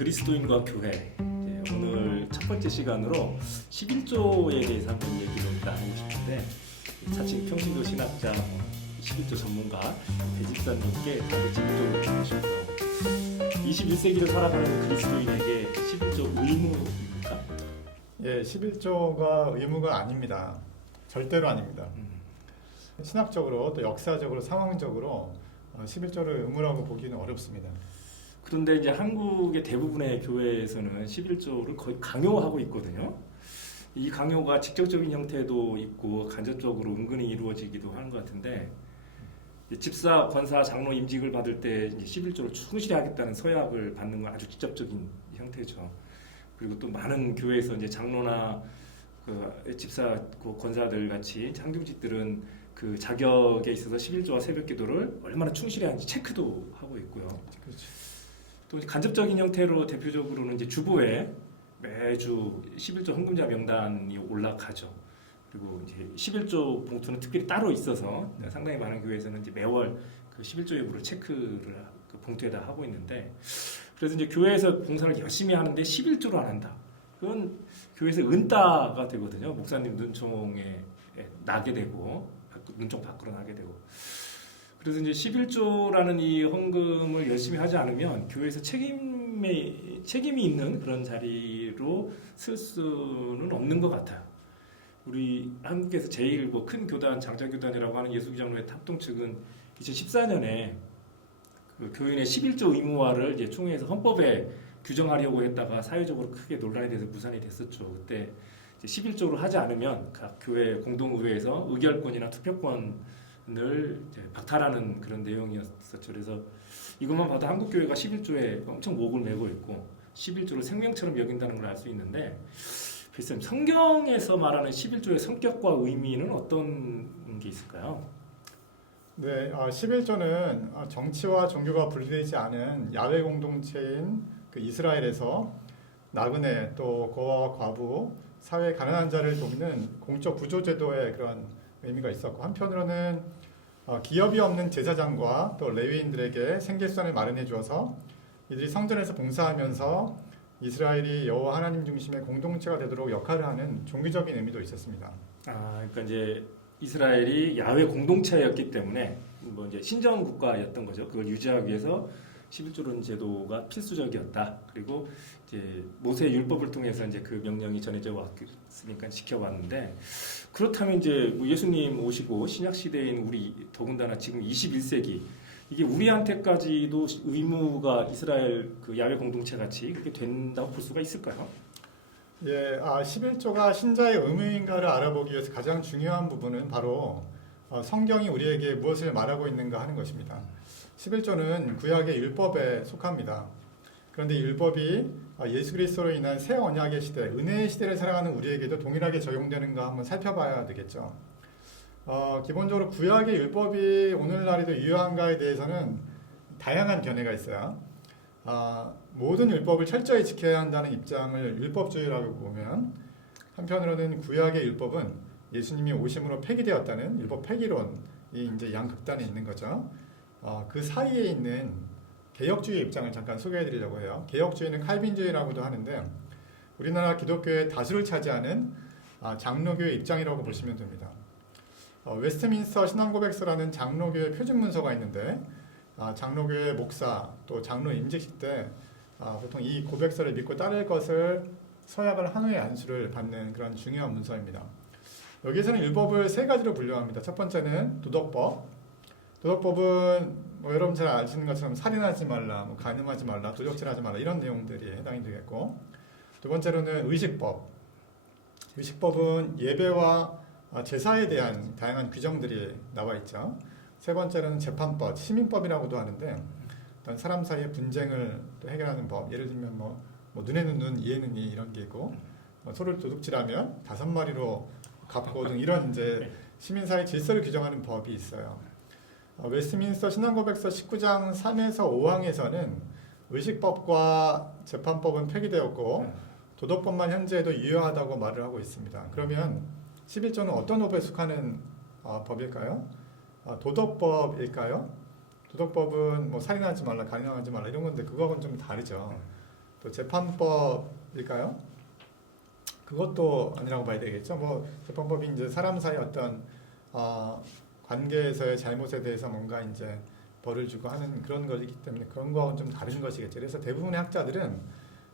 그리스도인과 교회 오늘 첫 번째 시간으로 11조에 대해서 한번 얘기를 나누고 싶은데 사칭 평신도 신학자 11조 전문가 배집사님께 답을 11조로 드리고 싶고요. 21세기를 살아가는 그리스도인에게 11조 의무입니까? 예, 11조가 의무가 아닙니다. 절대로 아닙니다. 신학적으로 또 역사적으로 상황적으로 11조를 의무라고 보기는 어렵습니다. 그런데 이제 한국의 대부분의 교회에서는 11조를 거의 강요하고 있거든요. 이 강요가 직접적인 형태도 있고 간접적으로 은근히 이루어지기도 하는 것 같은데 집사, 권사, 장로 임직을 받을 때 11조를 충실히 하겠다는 서약을 받는 건 아주 직접적인 형태죠. 그리고 또 많은 교회에서 이제 장로나 그 집사, 권사들 같이 창경직들은 그 자격에 있어서 11조와 새벽기도를 얼마나 충실히 하는지 체크도 하고 있고요. 그렇죠. 또 간접적인 형태로 대표적으로는 이제 주보에 매주 11조 헌금자 명단이 올라가죠. 그리고 이제 11조 봉투는 특별히 따로 있어서 상당히 많은 교회에서는 이제 매월 그 11조 여부를 체크를 그 봉투에다 하고 있는데, 그래서 이제 교회에서 봉사를 열심히 하는데 11조를 안 한다. 그건 교회에서 은따가 되거든요. 목사님 눈총에 나게 되고 눈총 밖으로 나게 되고. 그래서 이제 11조라는 이 헌금을 열심히 하지 않으면 교회에서 책임이 있는 그런 자리로 쓸 수는 없는 것 같아요. 우리 한국에서 제일 뭐 큰 교단, 장자교단이라고 하는 예수기장로회 합동 측은 2014년에 그 교인의 11조 의무화를 이제 총회에서 헌법에 규정하려고 했다가 사회적으로 크게 논란이 돼서 무산이 됐었죠. 그때 11조를 하지 않으면 각 교회 공동의회에서 의결권이나 투표권 을 박탈하는 그런 내용이었었죠. 그래서 이것만 봐도 한국 교회가 11조에 엄청 목을 메고 있고 11조를 생명처럼 여긴다는 걸 알 수 있는데, 글쎄요, 성경에서 말하는 11조의 성격과 의미는 어떤 게 있을까요? 네, 11조는 정치와 종교가 분리되지 않은 야외 공동체인 그 이스라엘에서 나그네 또 고아와 과부, 사회 가난한 자를 돕는 공적 구조제도의 그런 의미가 있었고, 한편으로는 기업이 없는 제사장과 또 레위인들에게 생계수단을 마련해 주어서 이들이 성전에서 봉사하면서 이스라엘이 여호와 하나님 중심의 공동체가 되도록 역할을 하는 종교적인 의미도 있었습니다. 그러니까 이제 이스라엘이 야외 공동체였기 때문에 뭐 이제 신정 국가였던 거죠. 그걸 유지하기 위해서 11조론 제도가 필수적이었다. 그리고 이제 모세 율법을 통해서 이제 그 명령이 전해져 왔으니까 지켜왔는데, 그렇다면 이제 예수님 오시고 신약 시대인 우리 더군다나 지금 21세기 이게 우리한테까지도 의무가 이스라엘 그 야외 공동체 같이 그렇게 된다고 볼 수가 있을까요? 예, 11조가 신자의 의무인가를 알아보기 위해서 가장 중요한 부분은 바로 성경이 우리에게 무엇을 말하고 있는가 하는 것입니다. 11조는 구약의 율법에 속합니다. 그런데 율법이 예수 그리스도로 인한 새 언약의 시대, 은혜의 시대를 살아가는 우리에게도 동일하게 적용되는가 한번 살펴봐야 되겠죠. 기본적으로 구약의 율법이 오늘날에도 유효한가에 대해서는 다양한 견해가 있어요. 모든 율법을 철저히 지켜야 한다는 입장을 율법주의라고 보면, 한편으로는 구약의 율법은 예수님이 오심으로 폐기되었다는 율법 폐기론이 이제 양극단에 있는 거죠. 그 사이에 있는 개혁주의 입장을 잠깐 소개해드리려고 해요. 개혁주의는 칼빈주의라고도 하는데 우리나라 기독교의 다수를 차지하는 장로교의 입장이라고 보시면 됩니다. 웨스트민스터 신앙고백서라는 장로교의 표준문서가 있는데 장로교의 목사 또 장로 임직식 때 보통 이 고백서를 믿고 따를 것을 서약을 한 후에 안수를 받는 그런 중요한 문서입니다. 여기에서는 율법을 세 가지로 분류합니다. 첫 번째는 도덕법. 도덕법은 뭐 여러분 잘 아시는 것처럼 살인하지 말라, 뭐 간음하지 말라, 도적질하지 말라 이런 내용들이 해당이 되겠고, 두 번째로는 의식법. 의식법은 예배와 제사에 대한 다양한 규정들이 나와 있죠. 세 번째로는 재판법, 시민법이라고도 하는데 어떤 사람 사이의 분쟁을 또 해결하는 법. 예를 들면 뭐 눈에는 눈, 이에는 이 이런 게 있고, 서로를 도둑질하면 5마리로 갚고 등 이런 이제 시민 사회 질서를 규정하는 법이 있어요. 웨스트민스터 신앙고백서 19장 3에서 5항에서는 의식법과 재판법은 폐기되었고 도덕법만 현재에도 유효하다고 말을 하고 있습니다. 그러면 11조는 어떤 법에 속하는 법일까요? 도덕법일까요? 도덕법은 뭐 살인하지 말라, 간음하지 말라 이런 건데 그거하고는 좀 다르죠. 또 재판법일까요? 그것도 아니라고 봐야 되겠죠. 뭐 재판법이 이제 사람 사이 어떤 관계에서의 잘못에 대해서 뭔가 이제 벌을 주고 하는 그런 것이기 때문에 그런 거하고는 좀 다른 것이겠죠. 그래서 대부분의 학자들은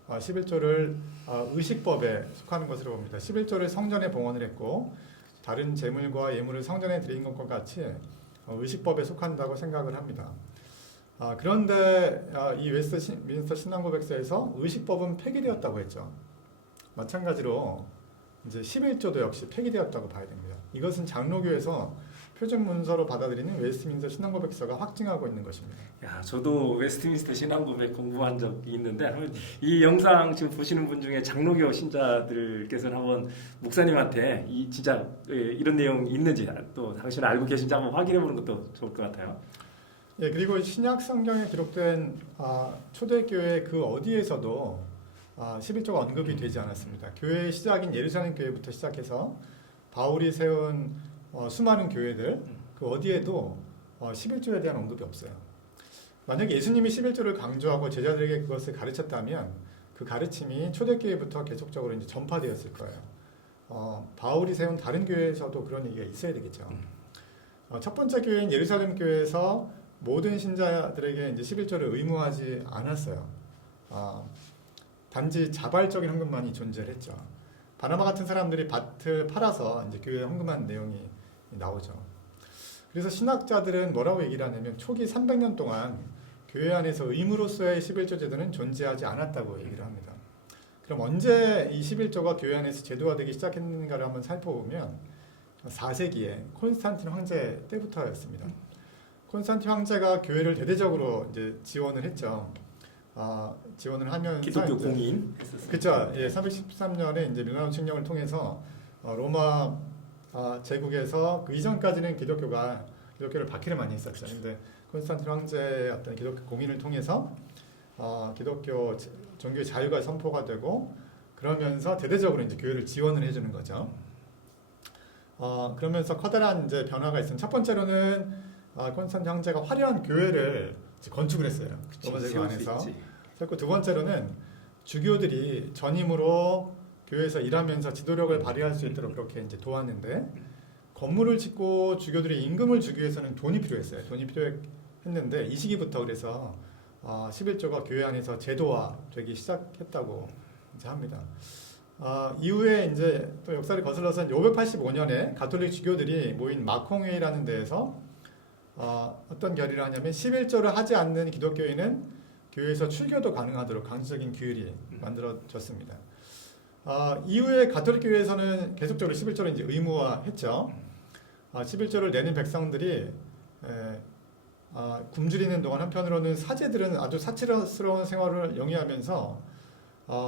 11조를 의식법에 속하는 것으로 봅니다. 11조를 성전에 봉헌을 했고 다른 재물과 예물을 성전에 드린 것과 같이 의식법에 속한다고 생각을 합니다. 그런데 이 웨스트민스터 신앙고백서에서 의식법은 폐기되었다고 했죠. 마찬가지로 이제 11조도 역시 폐기되었다고 봐야 됩니다. 이것은 장로교에서 표준 문서로 받아들이는 웨스트민스터 신앙고백서가 확증하고 있는 것입니다. 야, 저도 웨스트민스터 신앙고백 공부한 적이 있는데 이 영상 지금 보시는 분 중에 장로교 신자들께서는 한번 목사님한테 이 진짜 이런 내용이 있는지 또 당신은 알고 계신지 한번 확인해 보는 것도 좋을 것 같아요. 예, 그리고 신약 성경에 기록된 초대교회 그 어디에서도 11조가 언급이 되지 않았습니다. 교회의 시작인 예루살렘 교회부터 시작해서 바울이 세운 수많은 교회들 그 어디에도 11조에 대한 언급이 없어요. 만약에 예수님이 11조를 강조하고 제자들에게 그것을 가르쳤다면 그 가르침이 초대교회부터 계속적으로 이제 전파되었을 거예요. 바울이 세운 다른 교회에서도 그런 얘기가 있어야 되겠죠. 첫 번째 교회인 예루살렘 교회에서 모든 신자들에게 이제 11조를 의무하지 않았어요. 단지 자발적인 헌금만이 존재를 했죠. 바나바 같은 사람들이 밭을 팔아서 이제 교회에 헌금한 내용이 나오죠. 그래서 신학자들은 뭐라고 얘기를 하냐면 초기 300년 동안 교회 안에서 의무로서의 11조 제도는 존재하지 않았다고 얘기를 합니다. 그럼 언제 이 11조가 교회 안에서 제도화되기 시작했는가를 한번 살펴보면 4세기에 콘스탄틴 황제 때부터였습니다. 콘스탄틴 황제가 교회를 대대적으로 이제 지원을 했죠. 지원을 하면서 기독교 공인 그렇죠. 예, 313년에 이제 밀라노 칙령을 통해서 로마 제국에서 그 이전까지는 기독교를 박해를 많이 했었죠. 근데 콘스탄틴 황제의 어떤 기독교 공인을 통해서 기독교 종교의 자유가 선포가 되고 그러면서 대대적으로 이제 교회를 지원을 해주는 거죠. 그러면서 커다란 이제 변화가 있습니다. 첫 번째로는 콘스탄틴 황제가 화려한 교회를 건축을 했어요. 로마 제국 안에서. 그리고 두 번째로는 주교들이 전임으로 교회에서 일하면서 지도력을 발휘할 수 있도록 그렇게 이제 도왔는데 건물을 짓고 주교들이 임금을 주기 위해서는 돈이 필요했어요. 돈이 필요했는데 이 시기부터 그래서 11조가 교회 안에서 제도화되기 시작했다고 이제 합니다. 이후에 이제 또 역사를 거슬러서 585년에 가톨릭 주교들이 모인 마콩회의라는 데에서 어떤 결의를 하냐면 11조를 하지 않는 기독교인은 교회에서 출교도 가능하도록 강제적인 규율이 만들어졌습니다. 이후에 가톨릭 교회에서는 계속적으로 11조를 이제 의무화했죠. 11조를 내는 백성들이 굶주리는 동안 한편으로는 사제들은 아주 사치스러운 생활을 영위하면서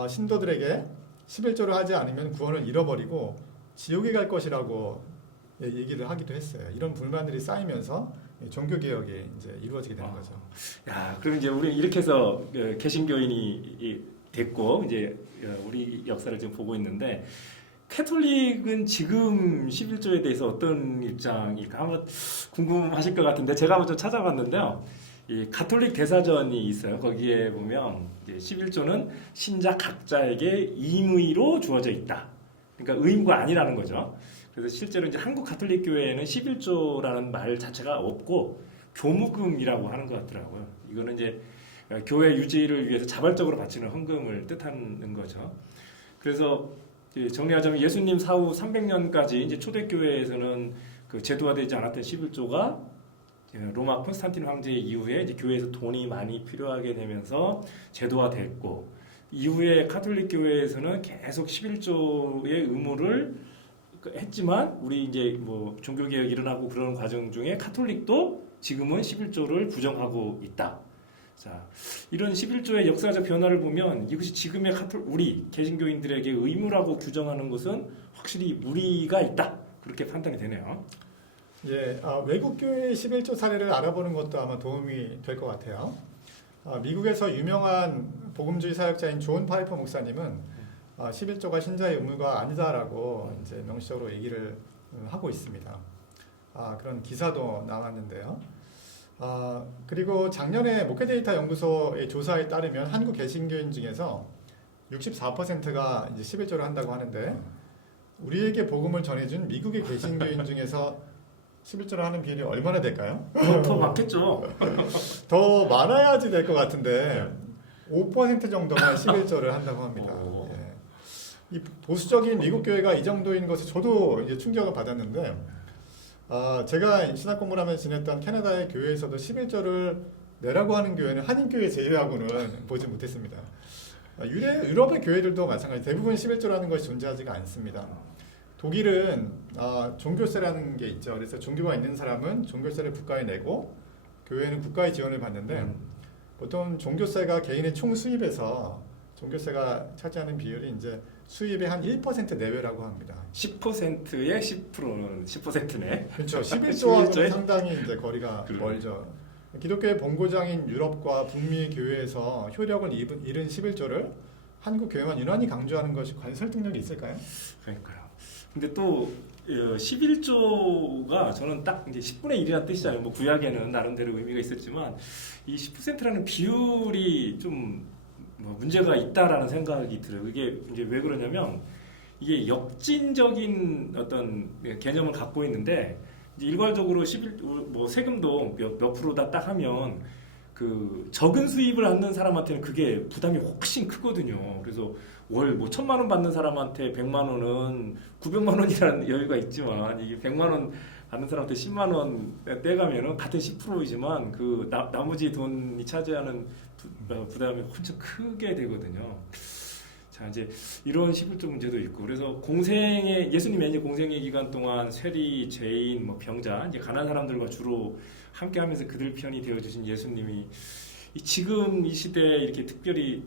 신도들에게 11조를 하지 않으면 구원을 잃어버리고 지옥에 갈 것이라고 얘기를 하기도 했어요. 이런 불만들이 쌓이면서 종교 개혁이 이제 이루어지게 되는 거죠. 야, 그럼 이제 우리 이렇게 해서 개신교인이 됐고 이제 우리 역사를 지금 보고 있는데 캐톨릭은 지금 11조에 대해서 어떤 입장일까 한번 궁금하실 것 같은데 제가 한번 좀 찾아봤는데요. 이 가톨릭 대사전이 있어요. 거기에 보면 이제 11조는 신자 각자에게 임의로 주어져 있다. 그러니까 의무가 아니라는 거죠. 그래서 실제로 이제 한국 가톨릭 교회에는 11조라는 말 자체가 없고 교무금이라고 하는 것 같더라고요. 이거는 이제 교회 유지를 위해서 자발적으로 바치는 헌금을 뜻하는 거죠. 그래서 정리하자면 예수님 사후 300년까지 이제 초대교회에서는 그 제도화되지 않았던 11조가 로마 콘스탄틴 황제 이후에 이제 교회에서 돈이 많이 필요하게 되면서 제도화됐고 이후에 가톨릭 교회에서는 계속 11조의 의무를 했지만 우리 이제 뭐 종교 개혁이 일어나고 그런 과정 중에 가톨릭도 지금은 11조를 부정하고 있다. 자, 이런 11조의 역사적 변화를 보면 이것이 지금의 우리 개신교인들에게 의무라고 규정하는 것은 확실히 무리가 있다. 그렇게 판단이 되네요. 예, 외국 교회의 11조 사례를 알아보는 것도 아마 도움이 될 것 같아요. 미국에서 유명한 복음주의 사역자인 존 파이퍼 목사님은 11조가 신자의 의무가 아니다라고 이제 명시적으로 얘기를 하고 있습니다. 그런 기사도 나왔는데요. 그리고 작년에 목회데이터 연구소의 조사에 따르면 한국 개신교인 중에서 64%가 이제 11조를 한다고 하는데 우리에게 복음을 전해준 미국의 개신교인 중에서 11조를 하는 비율이 얼마나 될까요? 더 많겠죠. 더 많아야지 될 것 같은데 5% 정도만 11조를 한다고 합니다. 오. 예. 이 보수적인 미국 교회가 이 정도인 것에 저도 이제 충격을 받았는데 제가 신학 공부를 하면서 지냈던 캐나다의 교회에서도 11조를 내라고 하는 교회는 한인교회 제외하고는 보지 못했습니다. 유럽의 교회들도 마찬가지 대부분 11조라는 것이 존재하지가 않습니다. 독일은 종교세라는 게 있죠. 그래서 종교가 있는 사람은 종교세를 국가에 내고 교회는 국가의 지원을 받는데 보통 종교세가 개인의 총 수입에서 종교세가 차지하는 비율이 이제 수입의 한 1% 내외라고 합니다. 10%에 10%는 10%네. 그렇죠. 11조하고는 11조에? 상당히 이제 거리가 그래요. 멀죠. 기독교의 본고장인 유럽과 북미 교회에서 효력을 잃은 11조를 한국 교회만 유난히 강조하는 것이 과연 설득력이 있을까요? 그러니까요. 근데 또 11조가 저는 딱 이제 10분의 1이라는 뜻이잖아요. 뭐 구약에는 나름대로 의미가 있었지만 이 10%라는 비율이 좀 뭐 문제가 있다라는 생각이 들어요. 이게 이제 왜 그러냐면 이게 역진적인 어떤 개념을 갖고 있는데 이제 일괄적으로 뭐 세금도 몇 프로다 딱 하면 그 적은 수입을 받는 사람한테는 그게 부담이 훨씬 크거든요. 그래서 월 뭐 1,000만 원 받는 사람한테 100만 원은 900만 원이라는 여유가 있지만 이게 100만 원 받는 사람한테 10만 원 떼가면은 같은 10%이지만 그 나머지 돈이 차지하는 부담이 훨씬 크게 되거든요. 자 이제 이런 11조 문제도 있고 그래서 예수님의 이제 공생의 기간 동안 세리, 죄인, 뭐 병자 이제 가난한 사람들과 주로 함께하면서 그들 편이 되어주신 예수님이 지금 이 시대에 이렇게 특별히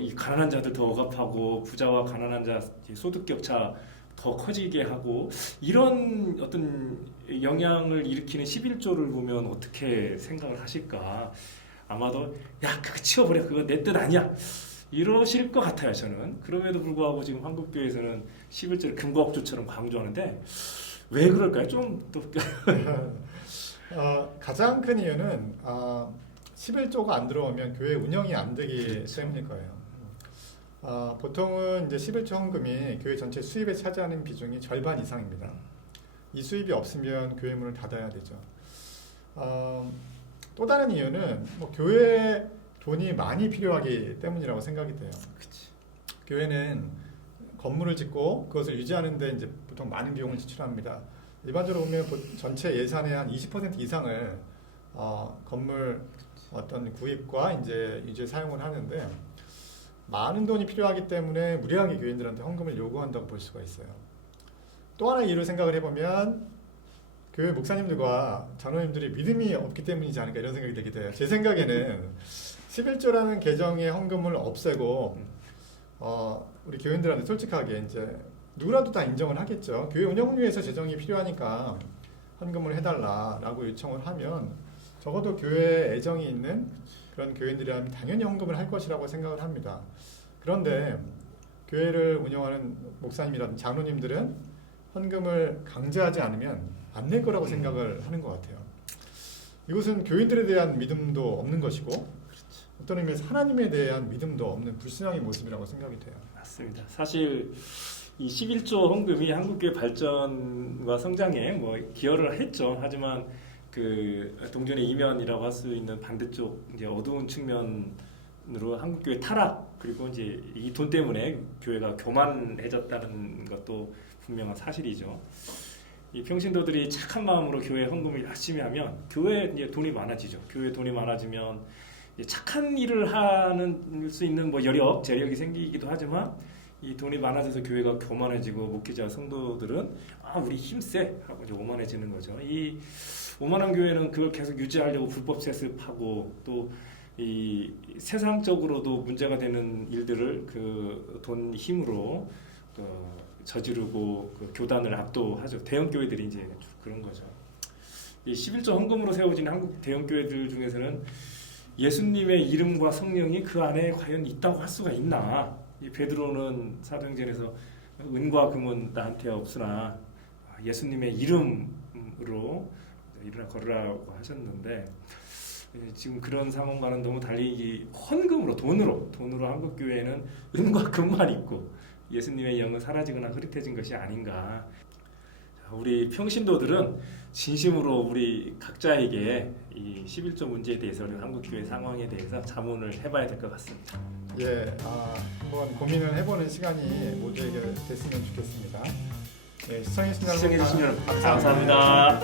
이 가난한 자들 더 억압하고 부자와 가난한 자 소득 격차 더 커지게 하고 이런 어떤 영향을 일으키는 11조를 보면 어떻게 생각을 하실까? 아마도 야 그거 치워버려 그거 내 뜻 아니야 이러실 것 같아요 저는. 그럼에도 불구하고 지금 한국교회에서는 11조를 금과옥조처럼 강조하는데 왜 그럴까요? 좀또 가장 큰 이유는 11조가 안 들어오면 교회 운영이 안 되기 그렇죠. 때문일 거예요. 보통은 이제 11조 헌금이 교회 전체 수입에 차지하는 비중이 절반 이상입니다. 이 수입이 없으면 교회 문을 닫아야 되죠. 또 다른 이유는 뭐 교회에 돈이 많이 필요하기 때문이라고 생각이 돼요. 그치. 교회는 건물을 짓고 그것을 유지하는데 이제 보통 많은 비용을 지출합니다. 일반적으로 보면 전체 예산의 한 20% 이상을 건물 어떤 구입과 이제 유지에 사용을 하는데 많은 돈이 필요하기 때문에 무리하게 교인들한테 헌금을 요구한다고 볼 수가 있어요. 또 하나의 이유를 생각을 해보면 교회 목사님들과 장로님들이 믿음이 없기 때문이지 않을까 이런 생각이 들게 돼요. 제 생각에는 11조라는 계정의 헌금을 없애고 우리 교인들한테 솔직하게 이제 누구라도 다 인정을 하겠죠. 교회 운영을 위해서 재정이 필요하니까 헌금을 해달라라고 요청을 하면 적어도 교회에 애정이 있는 그런 교인들이라면 당연히 헌금을 할 것이라고 생각을 합니다. 그런데 교회를 운영하는 목사님이라든지 장로님들은 헌금을 강제하지 않으면 안 낼 거라고 생각을 하는 것 같아요. 이것은 교인들에 대한 믿음도 없는 것이고 어떤 의미에서 하나님에 대한 믿음도 없는 불신앙의 모습이라고 생각이 돼요. 맞습니다. 사실 이 11조 헌금이 한국교회 발전과 성장에 뭐 기여를 했죠. 하지만 그 동전의 이면이라고 할 수 있는 반대쪽 이제 어두운 측면으로 한국교회 타락 그리고 이제 이 돈 때문에 교회가 교만해졌다는 것도 분명한 사실이죠. 이 평신도들이 착한 마음으로 교회 헌금을 열심히 하면 교회에 이제 돈이 많아지죠. 교회 돈이 많아지면 이제 착한 일을 하는 수 있는 뭐 여력, 재력이 생기기도 하지만 이 돈이 많아져서 교회가 교만해지고 목회자 성도들은 우리 힘세 하고 이제 오만해지는 거죠. 이 오만한 교회는 그걸 계속 유지하려고 불법 세습하고 또 이 세상적으로도 문제가 되는 일들을 그 돈 힘으로 저지르고 그 교단을 압도하죠. 대형 교회들이 이제 그런 거죠. 이 11조 헌금으로 세워진 한국 대형 교회들 중에서는 예수님의 이름과 성령이 그 안에 과연 있다고 할 수가 있나? 이 베드로는 사도행전에서 은과 금은 나한테 없으나 예수님의 이름으로 일어나 걸으라고 하셨는데 지금 그런 상황과는 너무 달리 이 헌금으로 돈으로 한국교회는 은과 금만 있고 예수님의 영은 사라지거나 흐릿해진 것이 아닌가. 우리 평신도들은 진심으로 우리 각자에게 이 11조 문제에 대해서 우리 한국교회 상황에 대해서 자문을 해봐야 될 것 같습니다. 예, 한번 고민을 해보는 시간이 모두에게 됐으면 좋겠습니다. 예, 시청해주신 여러분 감사합니다.